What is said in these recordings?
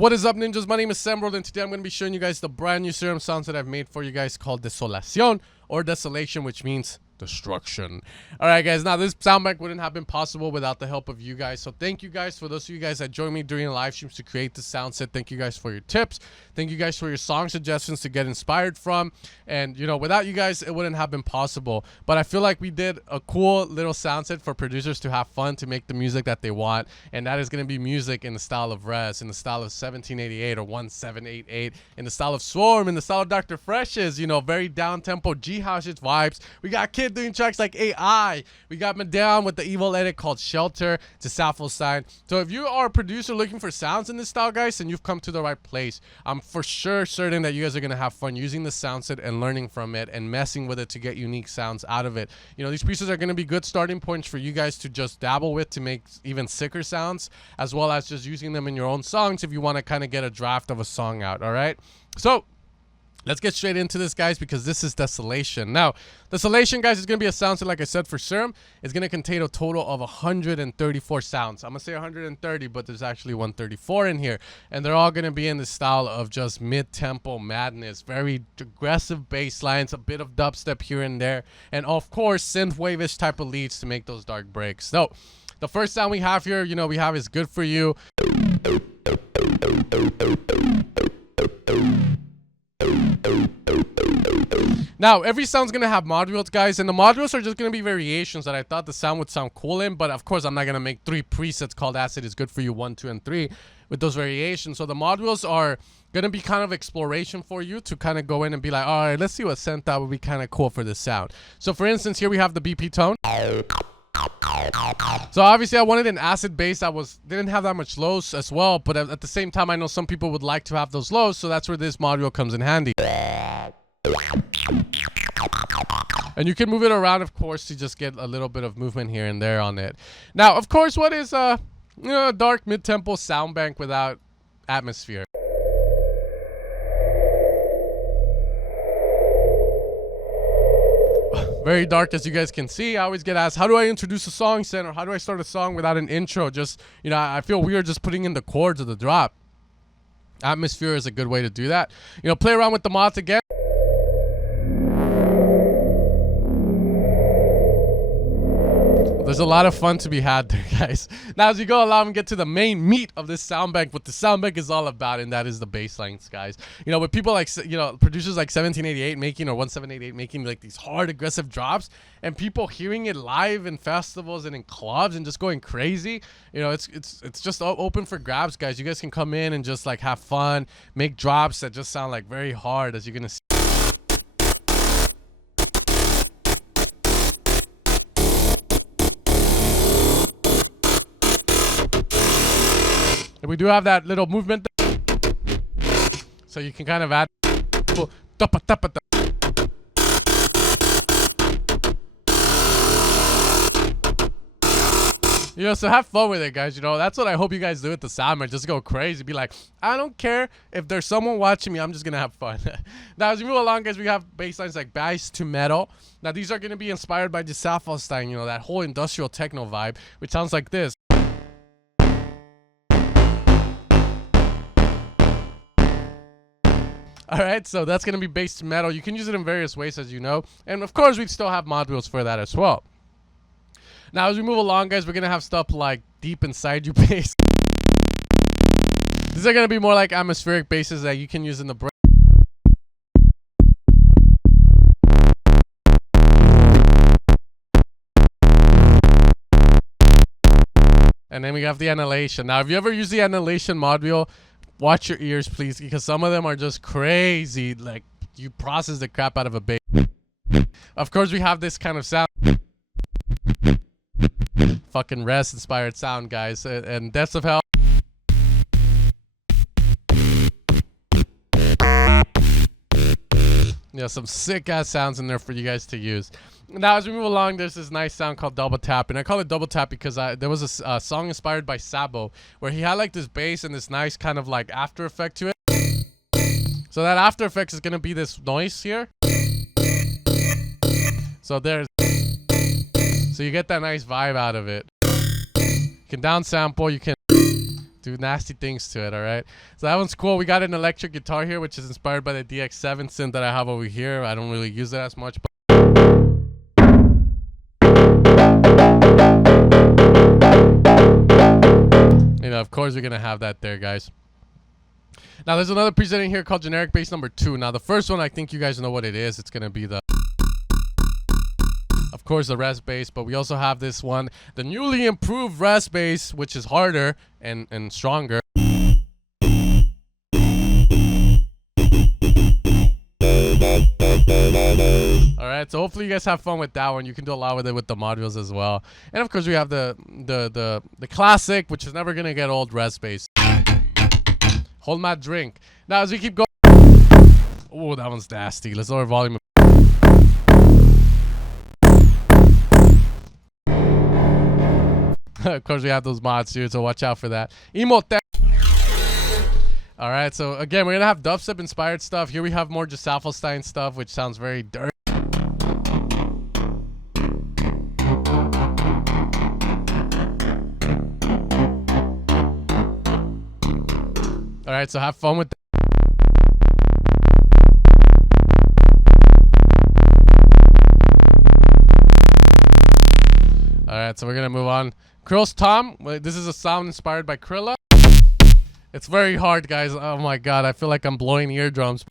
What is up, ninjas? My name is Samworld, and today I'm going to be showing you guys the brand new Serum Sounds that I've made for you guys called Desolation, or Desolation, which means destruction. Alright guys, now this sound bank wouldn't have been possible without the help of you guys, so thank you guys for those of you guys that joined me during live streams to create the sound set. Thank you guys for your tips, thank you guys for your song suggestions to get inspired from, and you know, without you guys it wouldn't have been possible. But I feel like we did a cool little sound set for producers to have fun, to make the music that they want, and that is going to be music in the style of Rezz, in the style of 1788 or 1788, in the style of Swarm, in the style of Dr. Fresh's, you know, very down-tempo G-house vibes. We got Kid doing tracks like AI. We got Madeon with the evil edit called Shelter, Gesaffelstein. So if you are a producer looking for sounds in this style, guys, then you've come to the right place. I'm for sure certain that you guys are going to have fun using the sound set and learning from it and messing with it to get unique sounds out of it. You know, these pieces are going to be good starting points for you guys to just dabble with to make even sicker sounds, as well as just using them in your own songs if you want to kind of get a draft of a song out. All right, so let's get straight into this, guys, because this is Desolation. Now, Desolation, guys, is going to be a sound set, like I said, for Serum. It's going to contain a total of 134 sounds. I'm going to say 130, but there's actually 134 in here. And they're all going to be in the style of just mid-tempo madness, very aggressive bass lines, a bit of dubstep here and there, and, of course, synthwave-ish type of leads to make those dark breaks. So, the first sound we have here, you know, we have is Good For You. Now, every sound's gonna have modules, guys, and the modules are just gonna be variations that I thought the sound would sound cool in, but of course I'm not gonna make 3 presets called Acid Is Good For You 1, 2, and 3 with those variations. So the modules are gonna be kind of exploration for you to kind of go in and be like, all right, let's see what synth that would be kind of cool for this sound. So for instance, here we have the BP tone. So obviously I wanted an acid bass that didn't have that much lows as well, but at the same time I know some people would like to have those lows, so that's where this module comes in handy. And you can move it around, of course, to just get a little bit of movement here and there on it. Now, of course, what is you know, a dark mid-tempo sound bank without atmosphere? Very dark, as you guys can see. I always get asked, how do I introduce a song set, or how do I start a song without an intro? Just, you know, I feel weird just putting in the chords of the drop. Atmosphere is a good way to do that. You know, play around with the mods again. There's a lot of fun to be had there, guys. Now, as you go along and get to the main meat of this sound bank, what the sound bank is all about, and that is the bass lines, guys. You know, with people like, you know, producers like 1788 making, or 1788 making like these hard, aggressive drops, and people hearing it live in festivals and in clubs and just going crazy. You know, it's just open for grabs, guys. You guys can come in and just like have fun, make drops that just sound like very hard, as you're gonna see. We do have that little movement there, so you can kind of add. You know, so have fun with it, guys. You know, that's what I hope you guys do with the sound, man. Just go crazy. Be like, I don't care if there's someone watching me. I'm just going to have fun. Now, as we move along, guys, we have bass lines like Bass to Metal. Now, these are going to be inspired by Gesaffelstein, you know, that whole industrial techno vibe, which sounds like this. Alright, so that's going to be bass to metal. You can use it in various ways, as you know. And of course, we still have modules for that as well. Now, as we move along, guys, we're going to have stuff like Deep Inside You bass. These are going to be more like atmospheric basses that you can use in the break. And then we have the annihilation. Now, if you ever use the annihilation module, watch your ears, please, because some of them are just crazy. Like, you process the crap out of a bass. Of course, we have this kind of sound. Fucking Rezz inspired sound, guys. And Deaths of Hell. Yeah, some sick ass sounds in there for you guys to use. Now, as we move along, there's this nice sound called Double Tap, and I call it Double Tap because there was a song inspired by Sabo where he had like this bass and this nice kind of like after effect to it. So that after effect is gonna be this noise here. So you get that nice vibe out of it. You can downsample, you can do nasty things to it. All right, so that one's cool. We got an electric guitar here, which is inspired by the DX7 synth that I have over here. I don't really use it as much, but you know, of course we're gonna have that there, guys. Now there's another preset in here called generic bass number 2. Now the first one, I think you guys know what it is. It's gonna be the, of course, the Rezz bass, but we also have this one, the newly improved Rezz bass, which is harder and stronger. Alright, so hopefully you guys have fun with that one. You can do a lot with it with the modules as well. And of course we have the classic, which is never gonna get old, Rezz bass. Hold my drink. Now as we keep going, oh, that one's nasty. Let's lower volume. Of course we have those mods too, so watch out for that. Emote. Alright, so again, we're gonna have dubstep inspired stuff. Here we have more Gesaffelstein stuff, which sounds very dirty. Alright, so have fun with that. Alright, so we're gonna move on. Krill's Tom. This is a sound inspired by Krilla. It's very hard, guys. Oh my god, I feel like I'm blowing eardrums.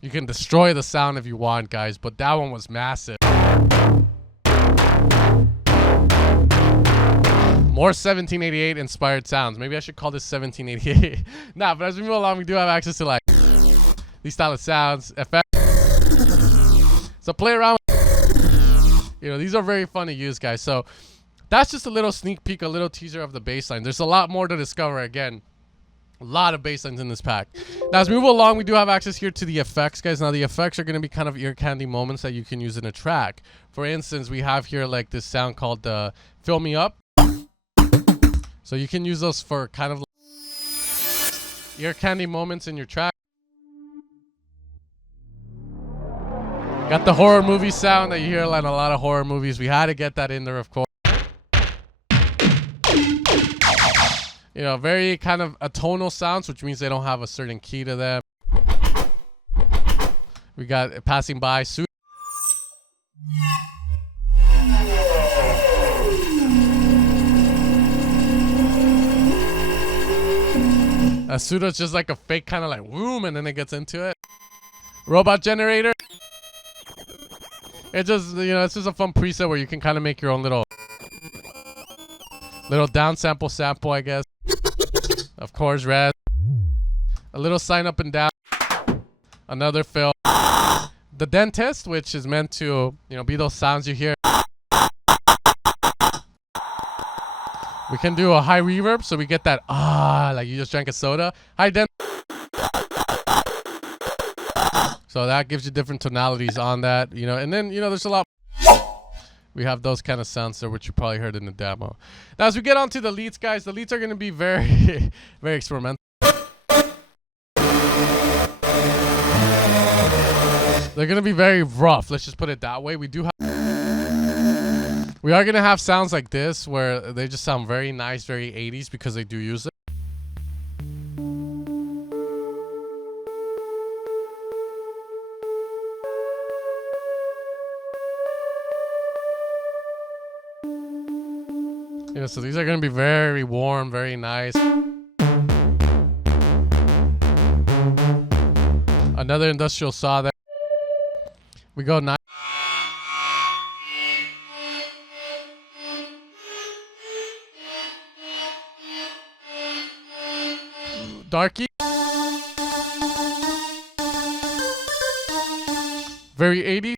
You can destroy the sound if you want, guys, but that one was massive. More 1788 inspired sounds. Maybe I should call this 1788. Nah, but as we move along, we do have access to like these style of sounds, effects. So play around. You know, these are very fun to use, guys. So that's just a little sneak peek, a little teaser of the bassline. There's a lot more to discover. Again, a lot of basslines in this pack. Now, as we move along, we do have access here to the effects, guys. Now, the effects are going to be kind of ear candy moments that you can use in a track. For instance, we have here like this sound called Fill Me Up. So you can use those for kind of like ear candy moments in your track. Got the horror movie sound that you hear in a lot of horror movies. We had to get that in there, of course. You know, very kind of atonal sounds, which means they don't have a certain key to them. We got Passing By. Pseudo's just like a fake kind of like whoom, and then it gets into it. Robot Generator. It just, you know, it's just a fun preset where you can kind of make your own little down sample, I guess. Of course, Rezz. A little sign up and down. Another fill. The Dentist, which is meant to, you know, be those sounds you hear. We can do a high reverb, so we get that like you just drank a soda. High dent. So that gives you different tonalities on that, you know, and then, you know, there's a lot. We have those kind of sounds there, which you probably heard in the demo. Now, as we get on to the leads, guys, the leads are going to be very, very experimental. They're going to be very rough. Let's just put it that way. We are going to have sounds like this where they just sound very nice, very 80s because they do use it. You know, so these are going to be very warm, very nice. Another industrial saw there. We go nice. Darky. Very 80s.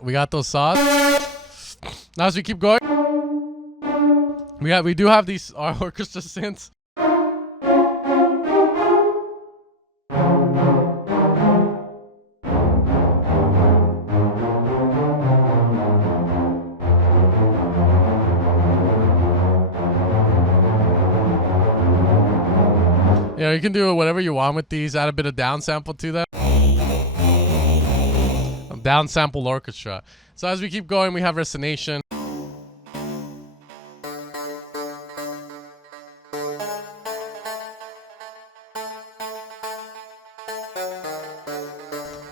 We got those saws. Now as we keep going, we do have these orchestra synths. You know, you can do whatever you want with these. Add a bit of down sample to them. downsampled orchestra. So as we keep going, we have resonation.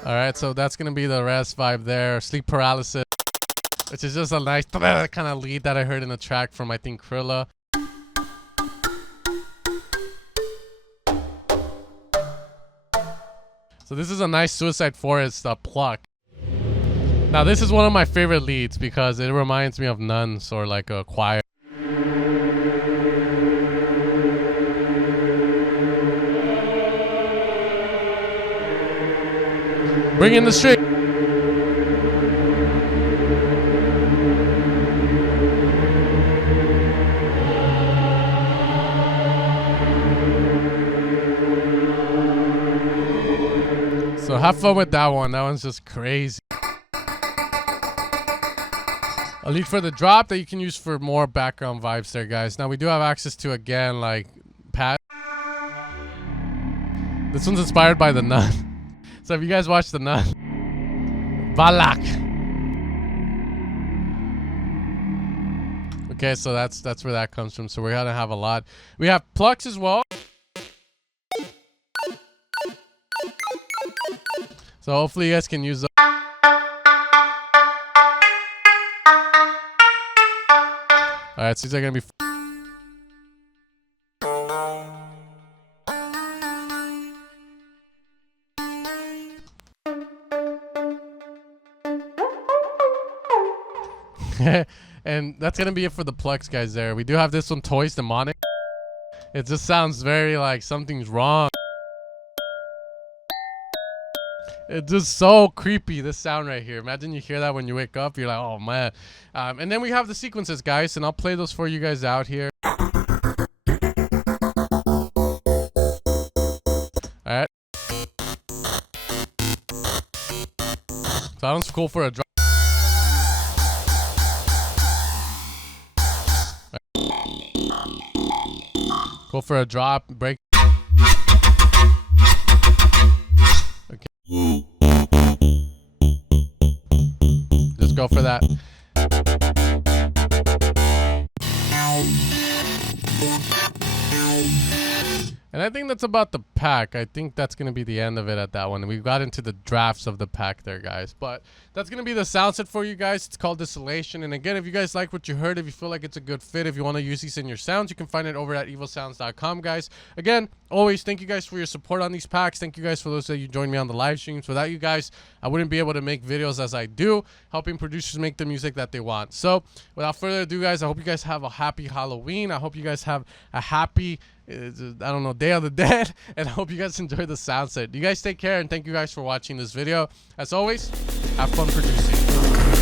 Alright, so that's gonna be the Rezz vibe there. Sleep paralysis, which is just a nice kind of lead that I heard in the track from, I think, Krilla. So this is a nice Suicide Forest Pluck. Now this is one of my favorite leads because it reminds me of nuns or like a choir. Bring in the string. So have fun with that one. That one's just crazy. A lead for the drop that you can use for more background vibes there, guys. Now we do have access to, again, like pad. This one's inspired by The Nun. So if you guys watch The Nun, Valak. Okay, so that's where that comes from. So we're gonna have a lot. We have plucks as well. So hopefully you guys can use them. Alright, so these are gonna be and that's gonna be it for the plucks, guys. There we do have this one, Toys Demonic. It just sounds very like something's wrong. It's just so creepy, this sound right here. Imagine you hear that when you wake up, you're like, oh man. And then we have the sequences, guys, and I'll play those for you guys out here. Alright. Sounds cool for a drop. Go for a drop, break. Just go for that. And I think that's about the pack. I think that's going to be the end of it at that one. We got into the drafts of the pack there, guys. But that's going to be the sound set for you guys. It's called Desolation. And again, if you guys like what you heard, if you feel like it's a good fit, if you want to use these in your sounds, you can find it over at evilsounds.com, guys. Again, always thank you guys for your support on these packs. Thank you guys for those that you joined me on the live streams. Without you guys, I wouldn't be able to make videos as I do, helping producers make the music that they want. So without further ado, guys, I hope you guys have a happy Halloween. I hope you guys have a happy, I don't know, Day of the Dead, and I hope you guys enjoy the sound set. You guys take care, and thank you guys for watching this video. As always, have fun producing.